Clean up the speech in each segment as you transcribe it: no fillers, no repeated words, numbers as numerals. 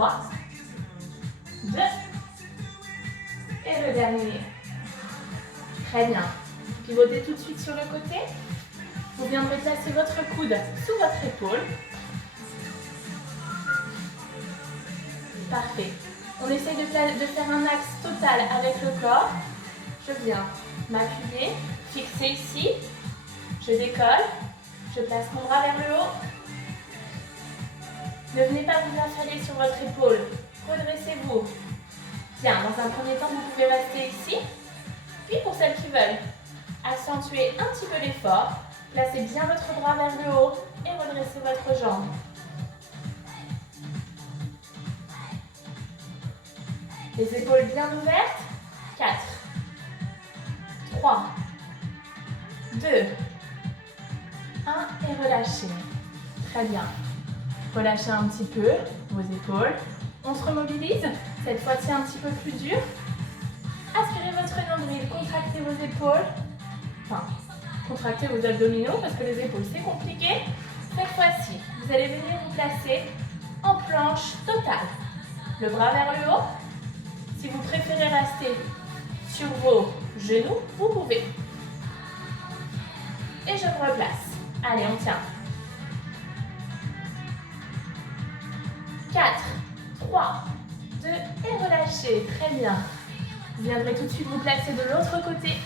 3, 2, et le dernier. Très bien. Pivotez tout de suite sur le côté. Vous viendrez placer votre coude sous votre épaule. Parfait. On essaye de faire un axe total avec le corps. Je viens m'appuyer, fixer ici. Je décolle. Je place mon bras vers le haut. Ne venez pas vous affaler sur votre épaule. Redressez-vous. Bien, dans un premier temps, vous pouvez rester ici. Puis pour celles qui veulent accentuer un petit peu l'effort, placez bien votre bras vers le haut et redressez votre jambe. Les épaules bien ouvertes. 4, 3, 2, 1 et relâchez. Très bien. Relâchez un petit peu vos épaules. On se remobilise. Cette fois-ci un petit peu plus dur. Aspirez votre nombril, contractez vos épaules. Enfin, contractez vos abdominaux parce que les épaules c'est compliqué. Cette fois-ci, vous allez venir vous placer en planche totale. Le bras vers le haut. Si vous préférez rester sur vos genoux, vous pouvez. Et je me replace. Allez, on tient. 4, 3, 2 et relâchez. Très bien. Vous viendrez tout de suite vous placer de l'autre côté.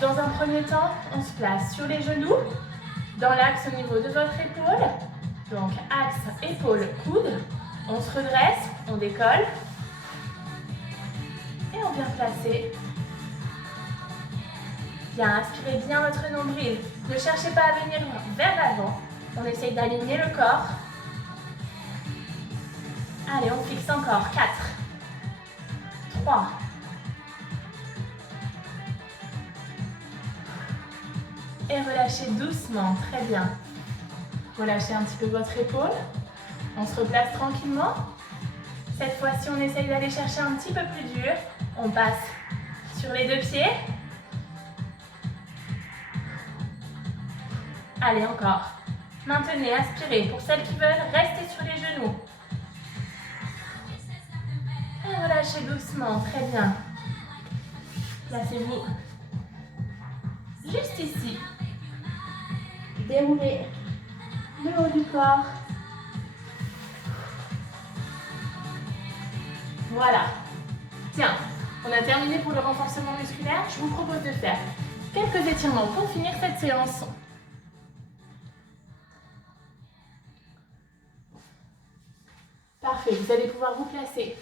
Dans un premier temps, on se place sur les genoux, dans l'axe au niveau de votre épaule. Donc, axe, épaule, coude. On se redresse, on décolle. Et on vient placer. Bien, aspirez bien votre nombril. Ne cherchez pas à venir vers l'avant. On essaye d'aligner le corps. Allez, on fixe encore. 4, 3, et relâchez doucement. Très bien. Relâchez un petit peu votre épaule. On se replace tranquillement. Cette fois-ci, on essaye d'aller chercher un petit peu plus dur. On passe sur les deux pieds. Allez, encore. Maintenez, aspirez. Pour celles qui veulent, restez sur les genoux. Et relâchez doucement. Très bien. Placez-vous juste ici. Déroulez le haut du corps. Voilà. Tiens, on a terminé pour le renforcement musculaire. Je vous propose de faire quelques étirements pour finir cette séance. Parfait, vous allez pouvoir vous placer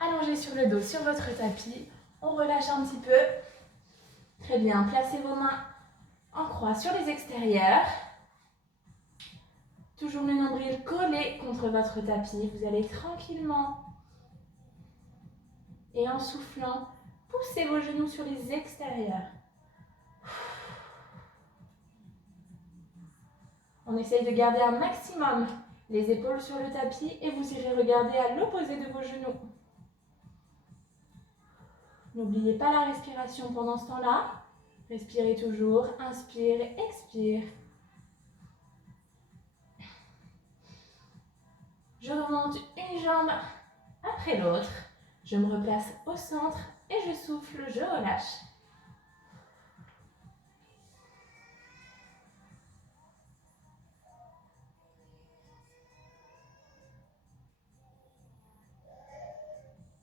allongé sur le dos, sur votre tapis. On relâche un petit peu. Très bien, placez vos mains en croix sur les extérieurs. Toujours le nombril collé contre votre tapis. Vous allez tranquillement et en soufflant, pousser vos genoux sur les extérieurs. On essaye de garder un maximum les épaules sur le tapis et vous irez regarder à l'opposé de vos genoux. N'oubliez pas la respiration pendant ce temps-là. Respirez toujours, inspire, expire. Je remonte une jambe après l'autre. Je me replace au centre et je souffle, je relâche.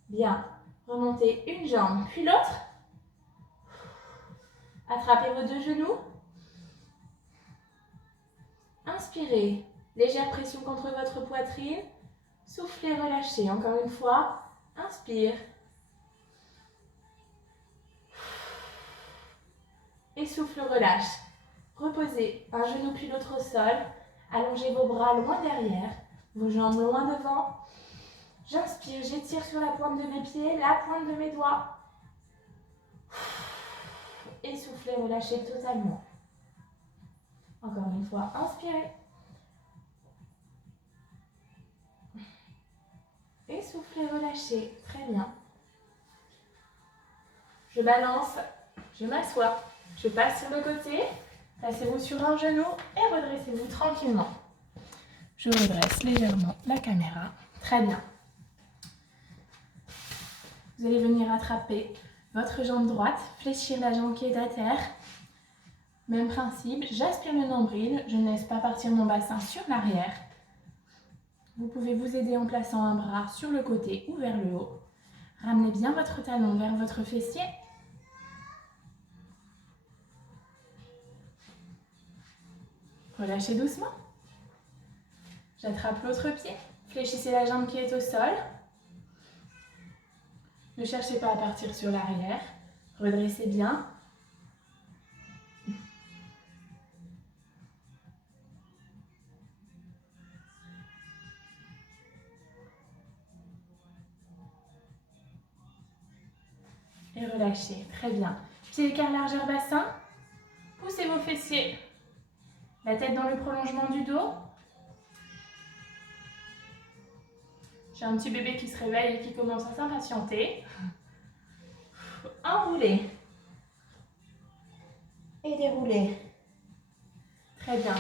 Bien. Remontez une jambe puis l'autre. Attrapez vos deux genoux. Inspirez. Légère pression contre votre poitrine. Soufflez, relâchez. Encore une fois. Inspire. Et souffle, relâche. Reposez un genou puis l'autre au sol. Allongez vos bras loin derrière. Vos jambes loin devant. J'inspire, j'étire sur la pointe de mes pieds, la pointe de mes doigts. Et soufflez, relâchez totalement. Encore une fois, inspirez. Et soufflez, relâchez. Très bien. Je balance, je m'assois. Je passe sur le côté. Placez-vous sur un genou et redressez-vous tranquillement. Je redresse légèrement la caméra. Très bien. Vous allez venir attraper votre jambe droite, fléchir la jambe qui est à terre. Même principe, j'aspire le nombril, je ne laisse pas partir mon bassin sur l'arrière. Vous pouvez vous aider en plaçant un bras sur le côté ou vers le haut. Ramenez bien votre talon vers votre fessier. Relâchez doucement. J'attrape l'autre pied. Fléchissez la jambe qui est au sol. Ne cherchez pas à partir sur l'arrière. Redressez bien. Et relâchez. Très bien. Pied écart largeur bassin. Poussez vos fessiers. La tête dans le prolongement du dos. J'ai un petit bébé qui se réveille et qui commence à s'impatienter. Enroulez. Et déroulez. Très bien.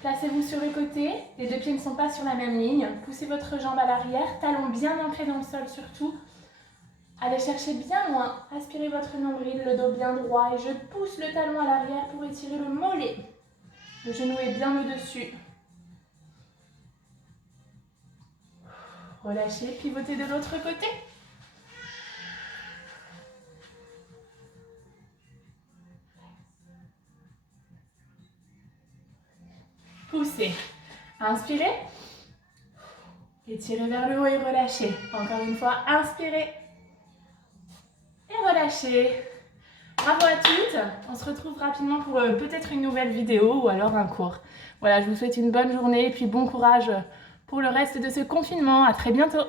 Placez-vous sur le côté. Les deux pieds ne sont pas sur la même ligne. Poussez votre jambe à l'arrière. Talon bien ancré dans le sol surtout. Allez chercher bien loin. Aspirez votre nombril, le dos bien droit. Et je pousse le talon à l'arrière pour étirer le mollet. Le genou est bien au-dessus. Relâchez, pivotez de l'autre côté. Poussez. Inspirez. Étirez vers le haut et relâchez. Encore une fois, inspirez. Et relâchez. Bravo à toutes. On se retrouve rapidement pour peut-être une nouvelle vidéo ou alors un cours. Voilà, je vous souhaite une bonne journée et puis bon courage pour le reste de ce confinement. À très bientôt.